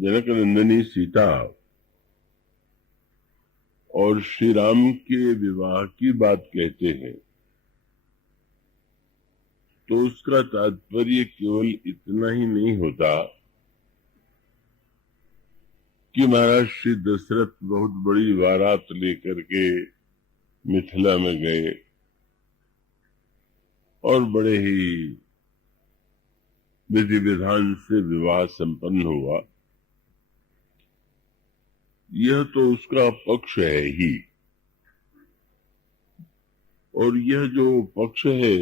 जनक नंदिनी सीता और श्री राम के विवाह की बात कहते हैं तो उसका तात्पर्य केवल इतना ही नहीं होता कि महाराज श्री दशरथ बहुत बड़ी बारात लेकर के मिथिला में गए और बड़े ही विधि विधान से विवाह संपन्न हुआ। यह तो उसका पक्ष है ही, और यह जो पक्ष है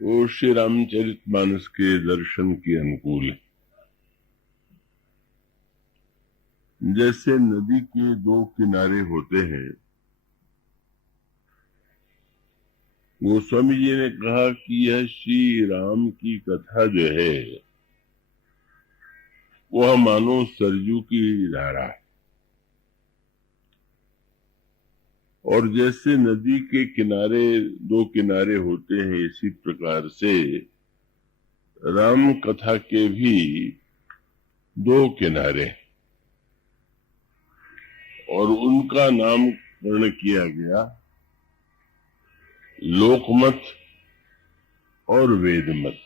वो श्री रामचरितमानस के दर्शन के अनुकूल है। जैसे नदी के दो किनारे होते हैं, गोस्वामी जी ने कहा कि यह श्री राम की कथा जो है वह मानो सरजू की धारा है, और जैसे नदी के किनारे दो किनारे होते हैं इसी प्रकार से राम कथा के भी दो किनारे, और उनका नामकरण किया गया लोकमत और वेदमत।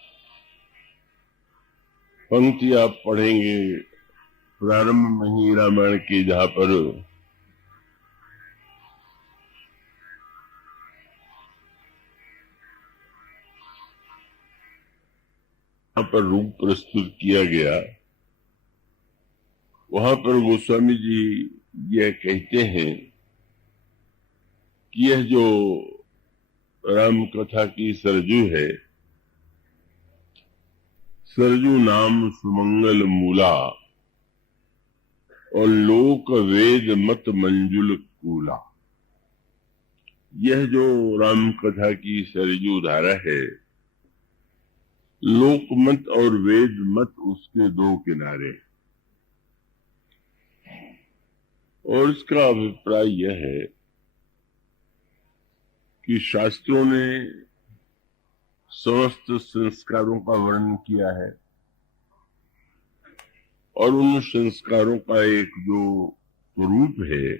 पंक्ति आप पढ़ेंगे प्रारंभ में ही रामायण की, जहां पर रूप प्रस्तुत किया गया, वहां पर गोस्वामी जी यह कहते हैं कि यह जो राम कथा की सरजू है, सरजू नाम सुमंगल मूला और लोक वेद मत मंजुल कूला। यह जो राम कथा की सरजू धारा है, लोकमत और वेद मत उसके दो किनारे, और इसका अभिप्राय यह है कि शास्त्रों ने समस्त संस्कारों का वर्णन किया है, और उन संस्कारों का एक जो स्वरूप है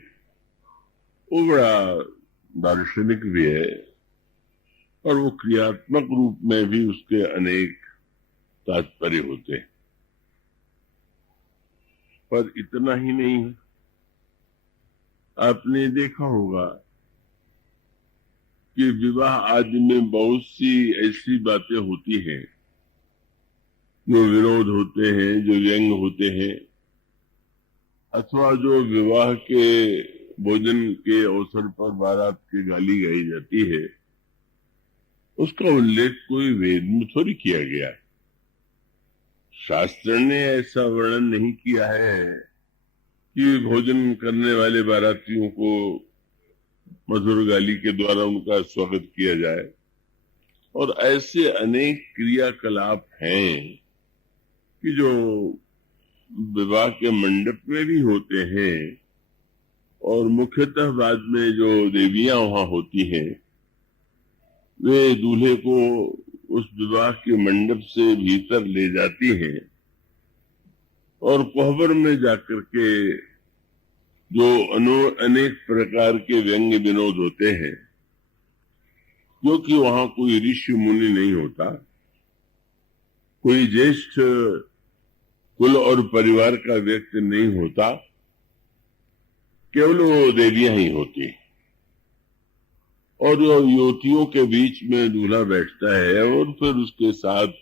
वो बड़ा दार्शनिक भी है, और वो क्रियात्मक रूप में भी उसके अनेक तात्पर्य होते हैं। पर इतना ही नहीं है, आपने देखा होगा कि विवाह आदि में बहुत सी ऐसी बातें होती हैं जो विरोध होते हैं, जो व्यंग होते हैं, अथवा जो विवाह के भोजन के अवसर पर बारात की गाली गाई जाती है, उसका उल्लेख कोई वेद में थोड़ी किया गया है। शास्त्र ने ऐसा वर्णन नहीं किया है कि भोजन करने वाले बारातियों को मधुर गाली के द्वारा उनका स्वागत किया जाए। और ऐसे अनेक क्रियाकलाप हैं कि जो विवाह के मंडप में भी होते हैं, और मुख्यतः बाद में जो देवियां वहां होती हैं वे दूल्हे को उस विवाह के मंडप से भीतर ले जाती हैं, और कोहबर में जाकर के जो अनेक प्रकार के व्यंग्य विनोद होते हैं, क्योंकि वहां कोई ऋषि मुनि नहीं होता, कोई ज्येष्ठ कुल और परिवार का व्यक्ति नहीं होता, केवल वो देवियां ही होती, और युवतियों के बीच में दूल्हा बैठता है और फिर उसके साथ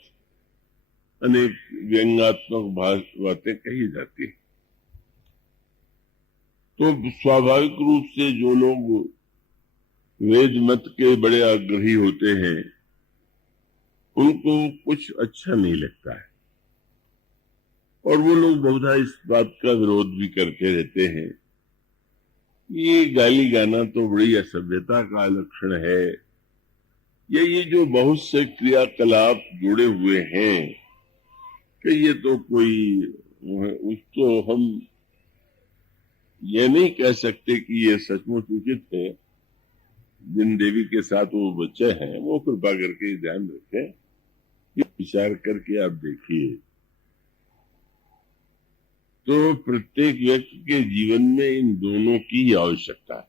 अनेक व्यंग्यात्मक बातें कही जाती। तो स्वाभाविक रूप से जो लोग वेद मत के बड़े आग्रही होते हैं उनको कुछ अच्छा नहीं लगता है, और वो लोग बहुधा इस बात का विरोध भी करते रहते हैं। ये गाली गाना तो बड़ी असभ्यता का लक्षण है, ये जो बहुत से क्रियाकलाप जुड़े हुए हैं कि ये तो कोई उसको हम ये नहीं कह सकते कि ये सचमुच उचित है। जिन देवी के साथ वो बच्चे हैं वो कृपा करके ध्यान रखें, ये विचार करके आप देखिए तो प्रत्येक व्यक्ति के जीवन में इन दोनों की ही आवश्यकता है।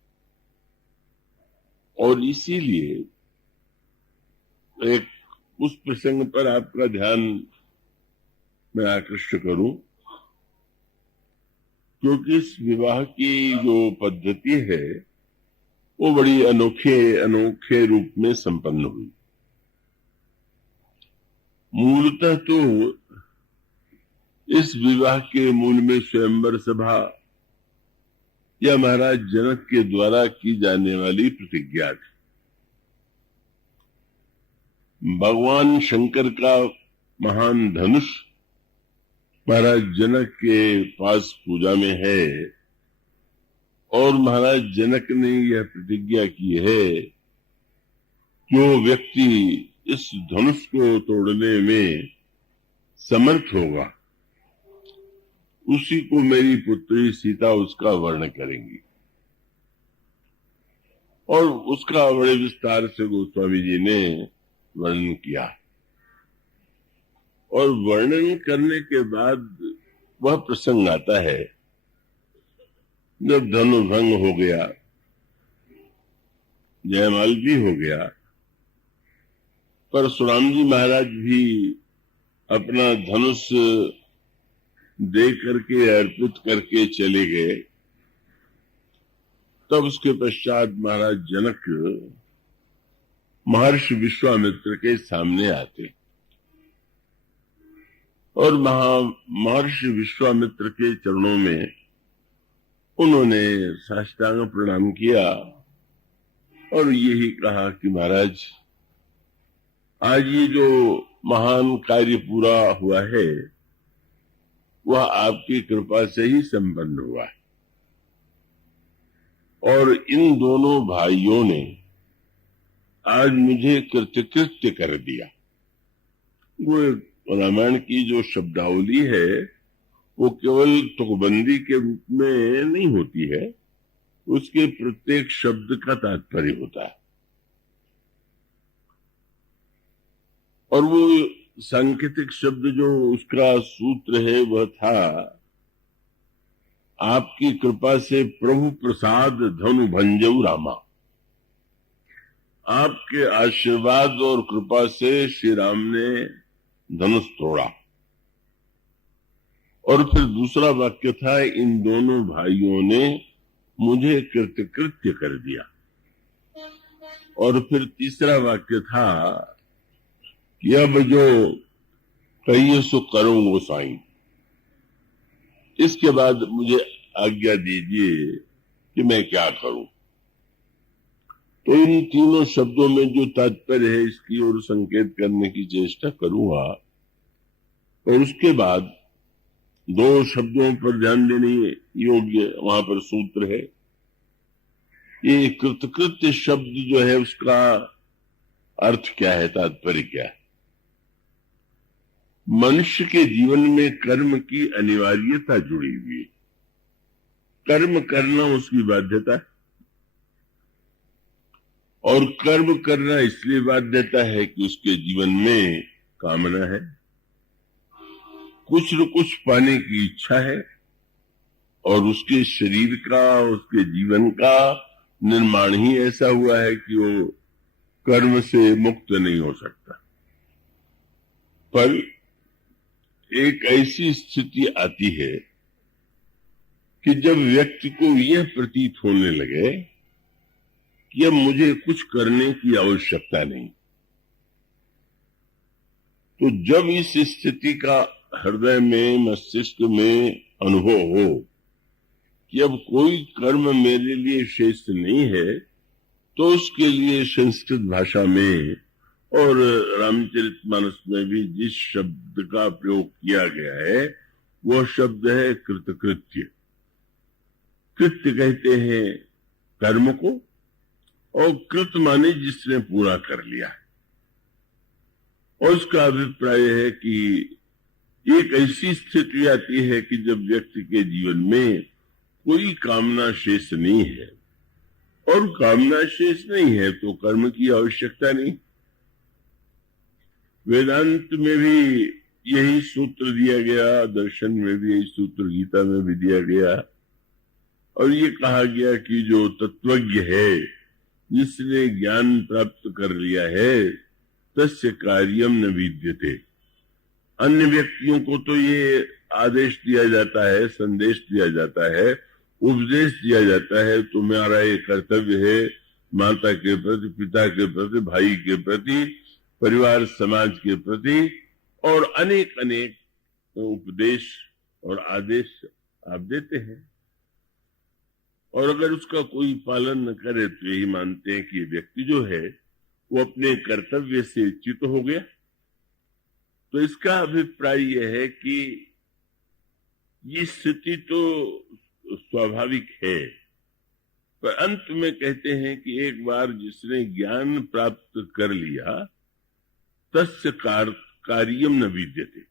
और इसीलिए एक उस प्रसंग पर आपका ध्यान मैं आकृष्ट करूं, क्योंकि इस विवाह की जो पद्धति है वो बड़ी अनोखे रूप में संपन्न हुई। मूलतः तो इस विवाह के मूल में स्वयंवर सभा या महाराज जनक के द्वारा की जाने वाली प्रतिज्ञा थी। भगवान शंकर का महान धनुष महाराज जनक के पास पूजा में है और महाराज जनक ने यह प्रतिज्ञा की है जो व्यक्ति इस धनुष को तोड़ने में समर्थ होगा उसी को मेरी पुत्री सीता उसका वर्ण करेंगी। और उसका बड़े विस्तार से गोस्वामी जी ने वर्णन किया। और वर्णन करने के बाद वह प्रसंग आता है जब धनुर्भंग हो गया, जयमाल भी हो गया, परशुराम जी महाराज भी अपना धनुष दे करके अर्पित करके चले गए। तब उसके पश्चात महाराज जनक महर्षि विश्वामित्र के सामने आते और महर्षि विश्वामित्र के चरणों में उन्होंने साष्टांग प्रणाम किया और यही कहा कि महाराज आज ये जो महान कार्य पूरा हुआ है वह आपकी कृपा से ही संपन्न हुआ है। और इन दोनों भाइयों ने आज मुझे कृतकृत्य कर दिया। वो रामायण की जो शब्दावली है वो केवल तुकबंदी के रूप में नहीं होती है, उसके प्रत्येक शब्द का तात्पर्य होता है। और वो सांकेतिक शब्द जो उसका सूत्र है वह था आपकी कृपा से प्रभु प्रसाद धनु भंजऊ रामा। आपके आशीर्वाद और कृपा से श्री राम ने धनुष तोड़ा। और फिर दूसरा वाक्य था इन दोनों भाइयों ने मुझे कृतकृत्य कर दिया। और फिर तीसरा वाक्य था कि अब जो कहिए सो करूं गोसाई। इसके बाद मुझे आज्ञा दीजिए कि मैं क्या करूं। तो इन तीनों शब्दों में जो तात्पर्य है इसकी ओर संकेत करने की चेष्टा करूंगा। और उसके बाद दो शब्दों पर ध्यान देने योग्य वहां पर सूत्र है। ये कृतकृत्य शब्द जो है उसका अर्थ क्या है, तात्पर्य क्या है। मनुष्य के जीवन में कर्म की अनिवार्यता जुड़ी हुई है। कर्म करना उसकी बाध्यता है और कर्म करना इसलिए बाध्यता है कि उसके जीवन में कामना है, कुछ न कुछ पाने की इच्छा है और उसके शरीर का उसके जीवन का निर्माण ही ऐसा हुआ है कि वो कर्म से मुक्त नहीं हो सकता। पर एक ऐसी स्थिति आती है कि जब व्यक्ति को यह प्रतीत होने लगे कि अब मुझे कुछ करने की आवश्यकता नहीं, तो जब इस स्थिति का हृदय में मस्तिष्क में अनुभव हो कि अब कोई कर्म मेरे लिए शेष नहीं है, तो उसके लिए संस्कृत भाषा में और रामचरितमानस में भी जिस शब्द का प्रयोग किया गया है वह शब्द है कृतकृत्य। कृत्य कहते हैं कर्म को और कृत माने जिसने पूरा कर लिया है। और उसका अभिप्राय है कि एक ऐसी स्थिति आती है कि जब व्यक्ति के जीवन में कोई कामना शेष नहीं है और कामना शेष नहीं है तो कर्म की आवश्यकता नहीं। वेदांत में भी यही सूत्र दिया गया, दर्शन में भी यही सूत्र गीता में भी दिया गया, और ये कहा गया कि जो तत्वज्ञ है, जिसने ज्ञान प्राप्त कर लिया है, तस्य कार्यम न विद्यते। अन्य व्यक्तियों को तो ये आदेश दिया जाता है, संदेश दिया जाता है, उपदेश दिया जाता है, तुम्हारा ये कर्तव्य है माता के प्रति, पिता के प्रति, भाई के प्रति, परिवार समाज के प्रति, और अनेक अनेक उपदेश और आदेश आप देते हैं। और अगर उसका कोई पालन न करे तो यही मानते हैं कि व्यक्ति जो है वो अपने कर्तव्य से च्युत हो गया। तो इसका अभिप्राय यह है कि ये स्थिति तो स्वाभाविक है, पर अंत में कहते हैं कि एक बार जिसने ज्ञान प्राप्त कर लिया, तस्य कार्यम न विद्यते।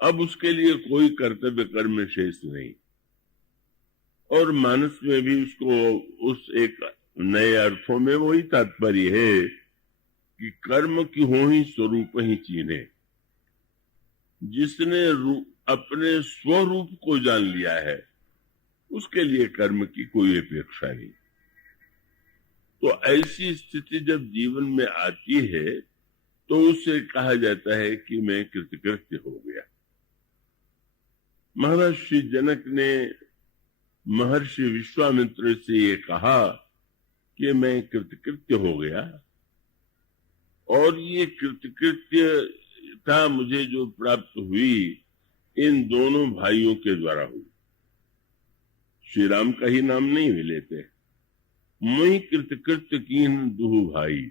अब उसके लिए कोई कर्तव्य कर्म शेष नहीं। और मानस में भी उसको उस एक नए अर्थों में वही तात्पर्य है कि कर्म की हो ही स्वरूप ही चीने। जिसने अपने स्वरूप को जान लिया है, उसके लिए कर्म की कोई अपेक्षा नहीं। तो ऐसी स्थिति जब जीवन में आती है तो उसे कहा जाता है कि मैं कृतकृत्य हो गया। महर्षि जनक ने महर्षि विश्वामित्र से ये कहा कि मैं कृतकृत्य हो गया, और ये कृतकृत्यता मुझे जो प्राप्त हुई इन दोनों भाइयों के द्वारा हुई। श्री राम का ही नाम नहीं लेते, मैं कृतकृत्य कीन दुहु भाई।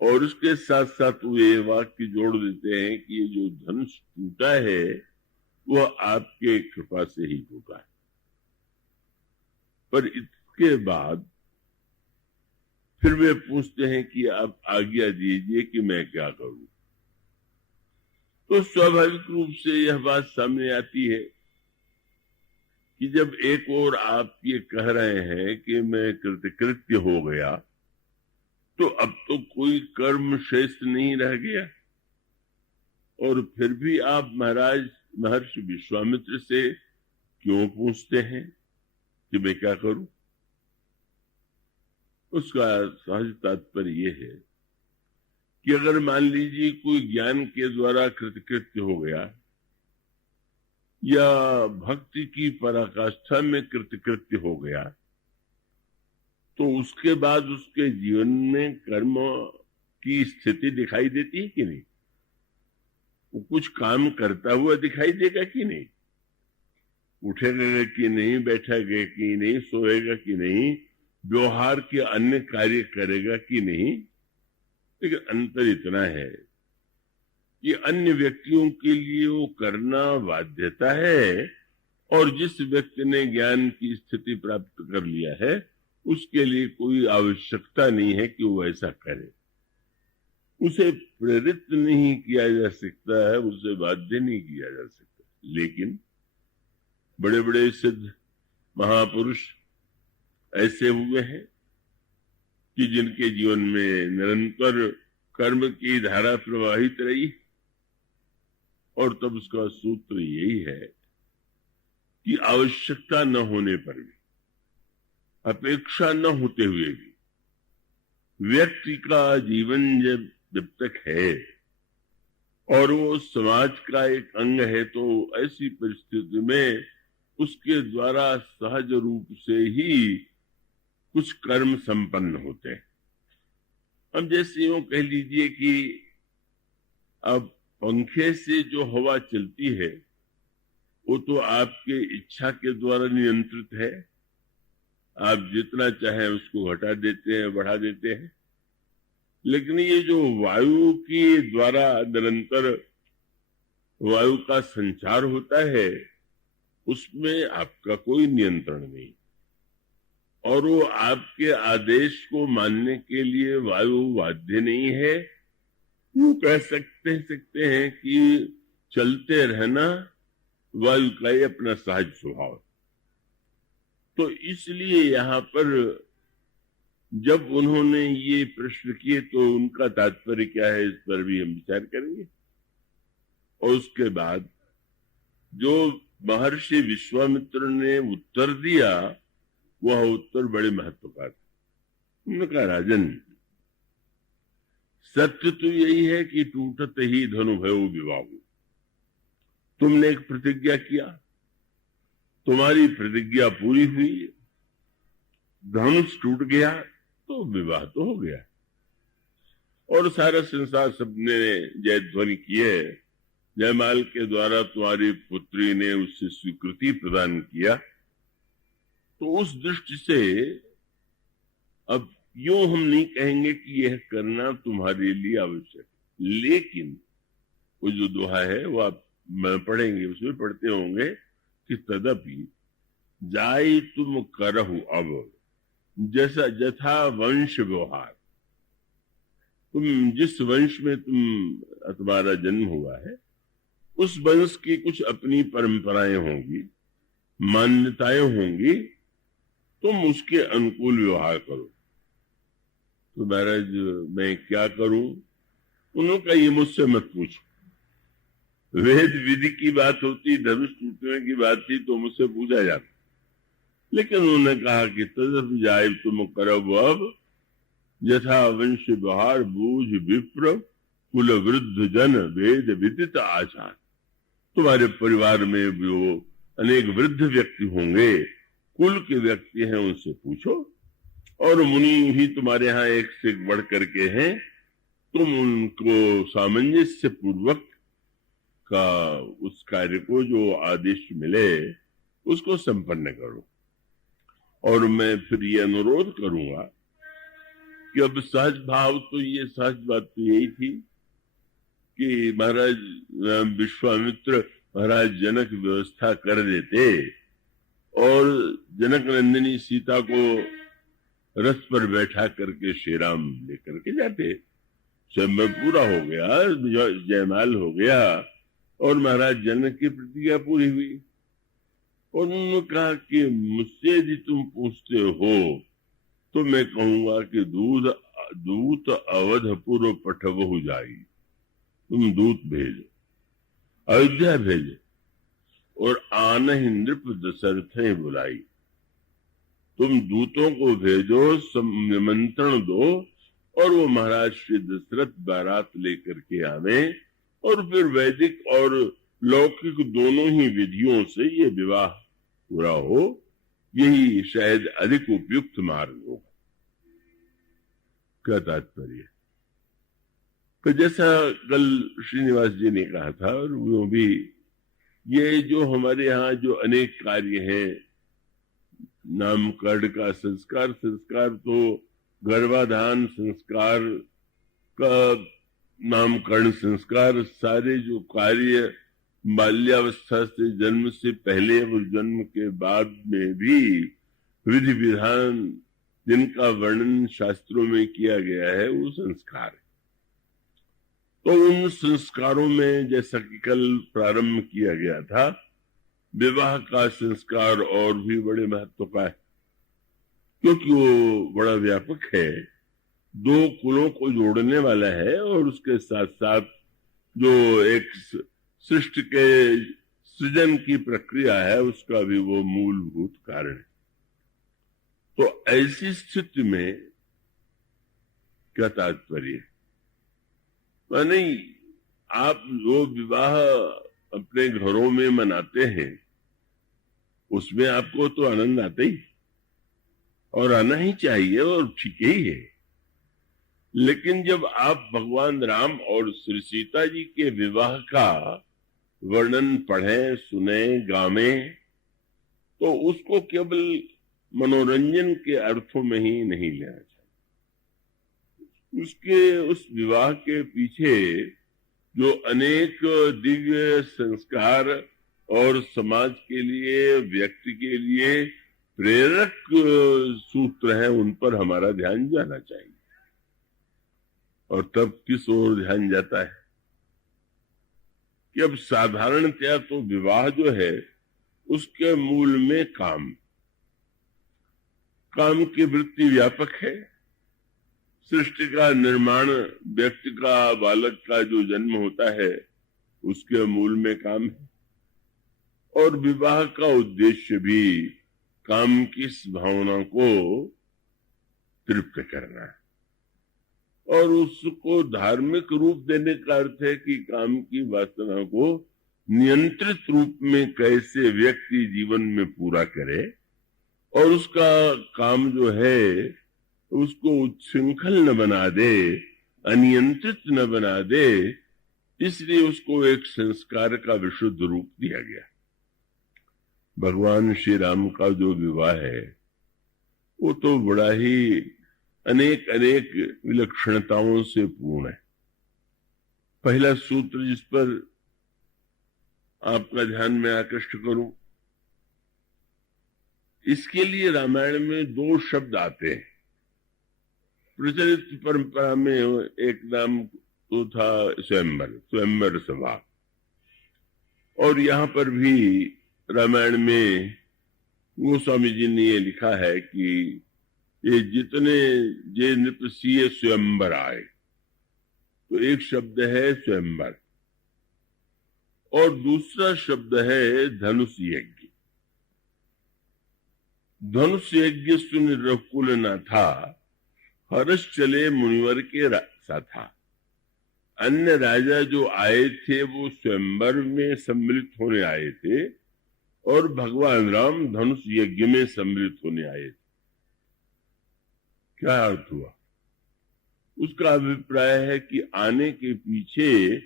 और उसके साथ साथ वो ये वाक्य जोड़ देते हैं कि ये जो धनुष टूटा है वह आपके कृपा से ही टूटा है। पर इसके बाद फिर वे पूछते हैं कि आप आज्ञा दीजिए कि मैं क्या करूं। तो स्वाभाविक रूप से यह बात सामने आती है कि जब एक ओर आप ये कह रहे हैं कि मैं कृतकृत्य हो गया, तो अब तो कोई कर्म शेष नहीं रह गया, और फिर भी आप महाराज महर्षि विश्वामित्र से क्यों पूछते हैं कि मैं क्या करूं। उसका सहज तात्पर्य यह है कि अगर मान लीजिए कोई ज्ञान के द्वारा कृतकृत्य हो गया या भक्ति की पराकाष्ठा में कृतकृत्य हो गया, तो उसके बाद उसके जीवन में कर्म की स्थिति दिखाई देती है कि नहीं? वो कुछ काम करता हुआ दिखाई देगा कि नहीं? उठेगा कि नहीं, बैठेगा कि नहीं, सोएगा कि नहीं, व्यवहार के अन्य कार्य करेगा कि नहीं। लेकिन अंतर इतना है कि अन्य व्यक्तियों के लिए वो करना बाध्यता है, और जिस व्यक्ति ने ज्ञान की स्थिति प्राप्त कर लिया है उसके लिए कोई आवश्यकता नहीं है कि वो ऐसा करे। उसे प्रेरित नहीं किया जा सकता है, उसे बाध्य नहीं किया जा सकता। लेकिन बड़े बड़े सिद्ध महापुरुष ऐसे हुए हैं कि जिनके जीवन में निरंतर कर्म की धारा प्रवाहित रही, और तब उसका सूत्र यही है कि आवश्यकता न होने पर भी, अपेक्षा न होते हुए भी, व्यक्ति का जीवन जब तक है और वो समाज का एक अंग है, तो ऐसी परिस्थिति में उसके द्वारा सहज रूप से ही कुछ कर्म संपन्न होते हैं। हम जैसे यूं कह लीजिए कि अब पंखे से जो हवा चलती है वो तो आपके इच्छा के द्वारा नियंत्रित है। आप जितना चाहें उसको घटा देते हैं, बढ़ा देते हैं। लेकिन ये जो वायु के द्वारा निरंतर वायु का संचार होता है, उसमें आपका कोई नियंत्रण नहीं, और वो आपके आदेश को मानने के लिए वायु बाध्य नहीं है। वो कह सकते हैं कि चलते रहना वायु का ही अपना सहज स्वभाव। तो इसलिए यहाँ पर जब उन्होंने ये प्रश्न किए तो उनका तात्पर्य क्या है, इस पर भी हम विचार करेंगे। और उसके बाद जो महर्षि विश्वामित्र ने उत्तर दिया वह उत्तर बड़े महत्व का था। उन्होंने कहा, राजन, सत्य तो यही है कि टूटत ही धनु भयो विवाह। तुमने एक प्रतिज्ञा किया, तुम्हारी प्रतिज्ञा पूरी हुई, धनुष टूट गया तो विवाह तो हो गया। और सारा संसार सबने जय ध्वनि किए। जयमाल के द्वारा तुम्हारी पुत्री ने उससे स्वीकृति प्रदान किया। तो उस दृष्टि से अब यूं हम नहीं कहेंगे कि यह करना तुम्हारे लिए आवश्यक, लेकिन वो जो दोहा है वो आप पढ़ेंगे, उसमें पढ़ते होंगे कि तदपि जाई तुम करहु अब जैसा जथा वंश व्यवहार। तुम जिस वंश में तुम्हारा जन्म हुआ है उस वंश की कुछ अपनी परंपराएं होंगी, मान्यताएं होंगी, तुम उसके अनुकूल व्यवहार करो। तो महाराज मैं क्या करूं? उन्होंने कहा, ये मुझसे मत पूछो। वेद विधि की बात होती, धनुष टूटने की बात थी तो मुझसे पूछा जाता। लेकिन उन्होंने कहा कि तदपि जाए तुम करब अब यथा वंश बहार बूझ विप्र कुल वृद्ध जन वेद विदित आचार। तुम्हारे परिवार में भी वो अनेक वृद्ध व्यक्ति होंगे, कुल के व्यक्ति हैं, उनसे पूछो। और मुनि भी तुम्हारे यहाँ एक से बढ़ करके हैं, तुम उनको सामंजस्य पूर्वक का उस कार्य को जो आदेश मिले उसको संपन्न करो। और मैं फिर ये अनुरोध करूंगा कि अब सहज भाव तो ये सहज बात तो यही थी कि महाराज विश्वामित्र महाराज जनक व्यवस्था कर देते और जनक नंदिनी सीता को रथ पर बैठा करके श्री राम लेकर के जाते। समय पूरा हो गया, जयमाल हो गया और महाराज जनक की प्रतिज्ञा पूरी हुई। और उन्होंने कहा कि मुझसे यदि तुम पूछते हो तो मैं कहूंगा कि दूत अवधपुर पठवहु जाई। तुम दूत भेजो, अयोध्या भेजो और आनहि नृप दशरथ बुलाई। तुम दूतों को भेजो, निमंत्रण दो और वो महाराज श्री दशरथ बारात लेकर के आवे और फिर वैदिक और लौकिक दोनों ही विधियों से ये विवाह पूरा हो। यही शायद अधिक उपयुक्त मार्ग होगा। क्या तात्पर्य? तो जैसा कल श्रीनिवास जी ने कहा था, और वो भी ये जो हमारे यहाँ जो अनेक कार्य हैं, नामकरण का संस्कार तो गर्भाधान संस्कार का, नामकरण संस्कार, सारे जो कार्य बाल्यावस्था से जन्म से पहले और जन्म के बाद में भी विधि विधान जिनका वर्णन शास्त्रों में किया गया है वो संस्कार है। तो उन संस्कारों में जैसा कि कल प्रारंभ किया गया था, विवाह का संस्कार और भी बड़े महत्व का है, क्योंकि वो बड़ा व्यापक है, दो कुलों को जोड़ने वाला है और उसके साथ साथ जो एक सृष्टि के सृजन की प्रक्रिया है उसका भी वो मूलभूत कारण है। तो ऐसी स्थिति में क्या तात्पर्य? नहीं, आप जो विवाह अपने घरों में मनाते हैं उसमें आपको तो आनंद आता ही और आना ही चाहिए और ठीक ही है। लेकिन जब आप भगवान राम और श्री सीता जी के विवाह का वर्णन पढ़ें, सुने, गावें, तो उसको केवल मनोरंजन के अर्थों में ही नहीं लेना चाहिए। उस विवाह के पीछे जो अनेक दिव्य संस्कार और समाज के लिए, व्यक्ति के लिए प्रेरक सूत्र हैं, उन पर हमारा ध्यान जाना चाहिए। और तब किस ओर ध्यान जाता है कि अब साधारणतया तो विवाह जो है उसके मूल में काम की वृत्ति व्यापक है। सृष्टि का निर्माण, व्यक्ति का, बालक का जो जन्म होता है उसके मूल में काम है। और विवाह का उद्देश्य भी काम की इस भावना को तृप्त करना है, और उसको धार्मिक रूप देने का अर्थ है कि काम की वासना को नियंत्रित रूप में कैसे व्यक्ति जीवन में पूरा करे, और उसका काम जो है उसको उच्छृंखल न बना दे, अनियंत्रित न बना दे, इसलिए उसको एक संस्कार का विशुद्ध रूप दिया गया। भगवान श्री राम का जो विवाह है वो तो बड़ा ही अनेक अनेक विलक्षणताओं से पूर्ण है। पहला सूत्र जिस पर आपका ध्यान में आकृष्ट करूं, इसके लिए रामायण में 2 शब्द आते हैं। प्रचलित परंपरा में एक नाम तो था स्वयंवर सभा, और यहाँ पर भी रामायण में गोस्वामी जी ने ये लिखा है कि ये जितने जे नृपसीय स्वयंवर आए, तो एक शब्द है स्वयंवर और दूसरा शब्द है धनुष यज्ञ। धनुष यज्ञ सुन रघुकुल न था, हर्ष चले मुनिवर के सा था। अन्य राजा जो आए थे वो स्वयंवर में सम्मिलित होने आए थे, और भगवान राम धनुष यज्ञ में सम्मिलित होने आए थे। क्या अर्थ हुआ? उसका अभिप्राय है कि आने के पीछे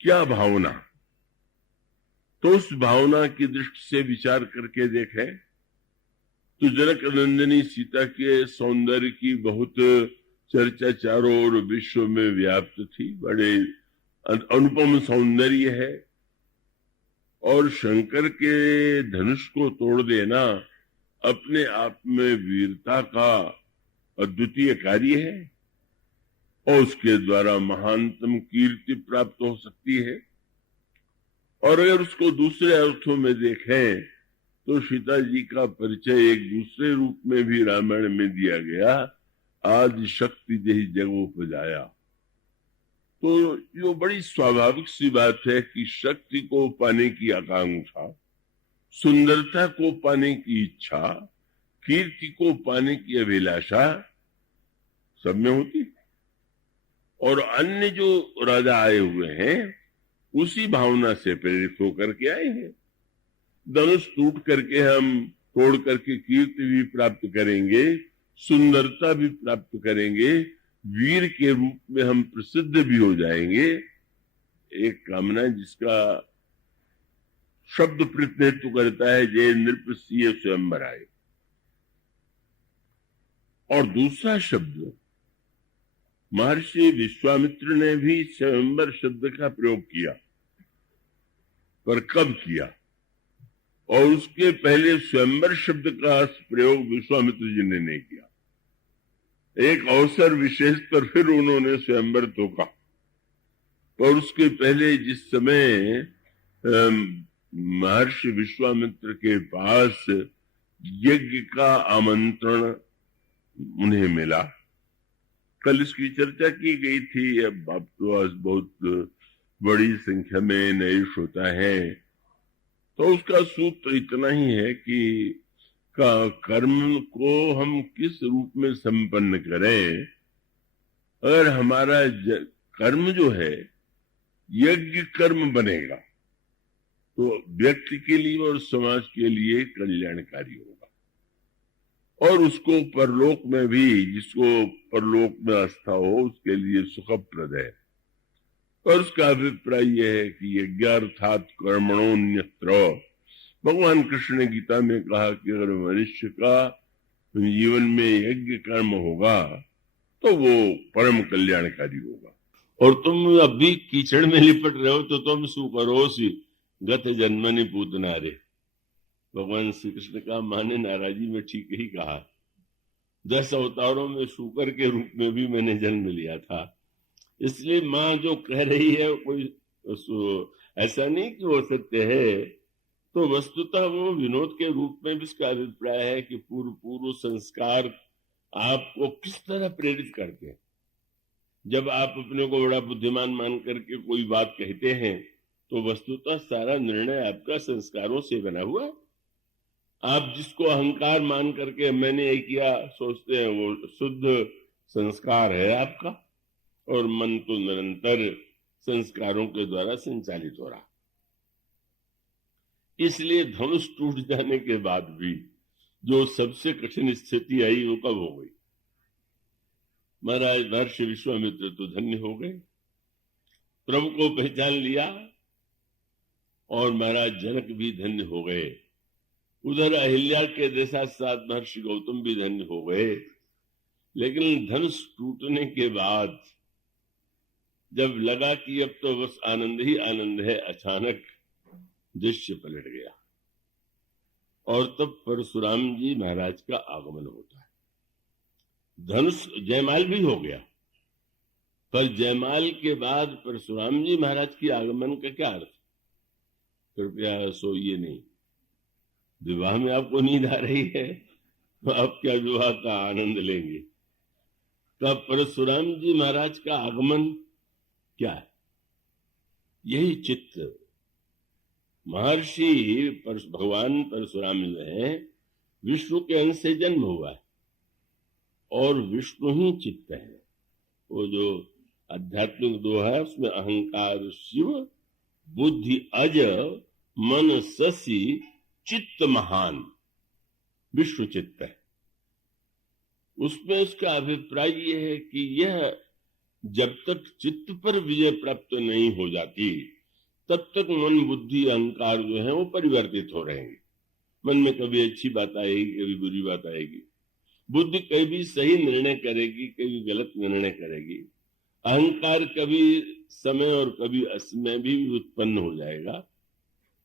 क्या भावना, तो उस भावना की दृष्टि से विचार करके देखें तो जनक नंदिनी सीता के सौंदर्य की बहुत चर्चा चारों ओर विश्व में व्याप्त थी। बड़े अनुपम सौंदर्य है, और शंकर के धनुष को तोड़ देना अपने आप में वीरता का अद्वितीय कार्य है, और उसके द्वारा महानतम कीर्ति प्राप्त हो सकती है। और अगर उसको दूसरे अर्थों में देखें तो सीता जी का परिचय एक दूसरे रूप में भी रामायण में दिया गया, आदि शक्ति जही जगो उपजाया। तो ये बड़ी स्वाभाविक सी बात है कि शक्ति को पाने की आकांक्षा, सुंदरता को पाने की इच्छा, कीर्ति को पाने की अभिलाषा सब में होती है। और अन्य जो राजा आए हुए हैं उसी भावना से प्रेरित होकर के आए हैं। धनुष टूट करके हम तोड़ करके कीर्ति भी प्राप्त करेंगे, सुंदरता भी प्राप्त करेंगे, वीर के रूप में हम प्रसिद्ध भी हो जाएंगे। एक कामना जिसका शब्द प्रतिनिधित्व करता है जय नृपसीय स्वयंवर आए, और दूसरा शब्द महर्षि विश्वामित्र ने भी स्वयंवर शब्द का प्रयोग किया, पर कब किया? और उसके पहले स्वयंवर शब्द का प्रयोग विश्वामित्र जी ने नहीं किया। एक अवसर विशेष पर फिर उन्होंने स्वयंवर तो कहा, पर उसके पहले जिस समय महर्षि विश्वामित्र के पास यज्ञ का आमंत्रण उन्हें मिला, कल इसकी चर्चा की गई थी। अब तो आज बहुत बड़ी संख्या में नए श्रोता हैं, तो उसका सूत्र इतना ही है कि कर्म को हम किस रूप में संपन्न करें। अगर हमारा कर्म जो है यज्ञ कर्म बनेगा तो व्यक्ति के लिए और समाज के लिए कल्याणकारी होगा, और उसको परलोक में भी, जिसको परलोक में आस्था हो, उसके लिए सुखप्रद है। और उसका अभिप्राय यह है कि यज्ञार्थात् कर्मणोऽन्यत्र, भगवान कृष्ण ने गीता में कहा कि अगर मनुष्य का जीवन में यज्ञ कर्म होगा तो वो परम कल्याणकारी होगा। और तुम अभी कीचड़ में लिपट रहे हो तो तुम सुकरोसी गत जन्मनि पूतनारे। भगवान श्री कृष्ण का माने नाराजी में ठीक ही कहा। 10 अवतारों में शूकर के रूप में भी मैंने जन्म लिया था, इसलिए माँ जो कह रही है कोई ऐसा नहीं कि वो सत्य है। तो वस्तुतः वो विनोद के रूप में भी इसका अभिप्राय है कि पूर्व संस्कार आपको किस तरह प्रेरित करते हैं। जब आप अपने को बड़ा बुद्धिमान मान करके कोई बात कहते हैं तो वस्तुतः सारा निर्णय आपका संस्कारों से बना हुआ है। आप जिसको अहंकार मान करके मैंने ये किया सोचते हैं, वो शुद्ध संस्कार है आपका, और मन तो निरंतर संस्कारों के द्वारा संचालित हो रहा। इसलिए धनुष टूट जाने के बाद भी जो सबसे कठिन स्थिति आई वो कब हो गई? महाराज महर्षि विश्वामित्र तो धन्य हो गए, प्रभु को पहचान लिया, और महाराज जनक भी धन्य हो गए। उधर अहिल्या के साथ महर्षि गौतम भी धन्य हो गए। लेकिन धनुष टूटने के बाद जब लगा कि अब तो बस आनंद ही आनंद है, अचानक दृश्य पलट गया, और तब परशुराम जी महाराज का आगमन होता है। धनुष जयमाल भी हो गया, पर जयमाल के बाद परशुराम जी महाराज के आगमन का क्या अर्थ? कृपया सोइए नहीं, विवाह में आपको नींद आ रही है तो आप क्या विवाह का आनंद लेंगे? तब परशुराम जी महाराज का आगमन क्या है? यही चित्त। महर्षि भगवान परशुराम में विष्णु के अंश से जन्म हुआ है, और विष्णु ही चित्त है। वो जो आध्यात्मिक दोहा है उसमें अहंकार शिव, बुद्धि अज, मन शशि, चित्त महान, विश्व चित्त है। उसमें उसका अभिप्राय यह है कि यह जब तक चित्त पर विजय प्राप्त नहीं हो जाती तब तक मन बुद्धि अहंकार जो है वो परिवर्तित हो रहेंगे। मन में कभी अच्छी बात आएगी, कभी बुरी बात आएगी। बुद्धि कभी सही निर्णय करेगी, कभी गलत निर्णय करेगी। अहंकार कभी समय और कभी असमय भी उत्पन्न हो जाएगा।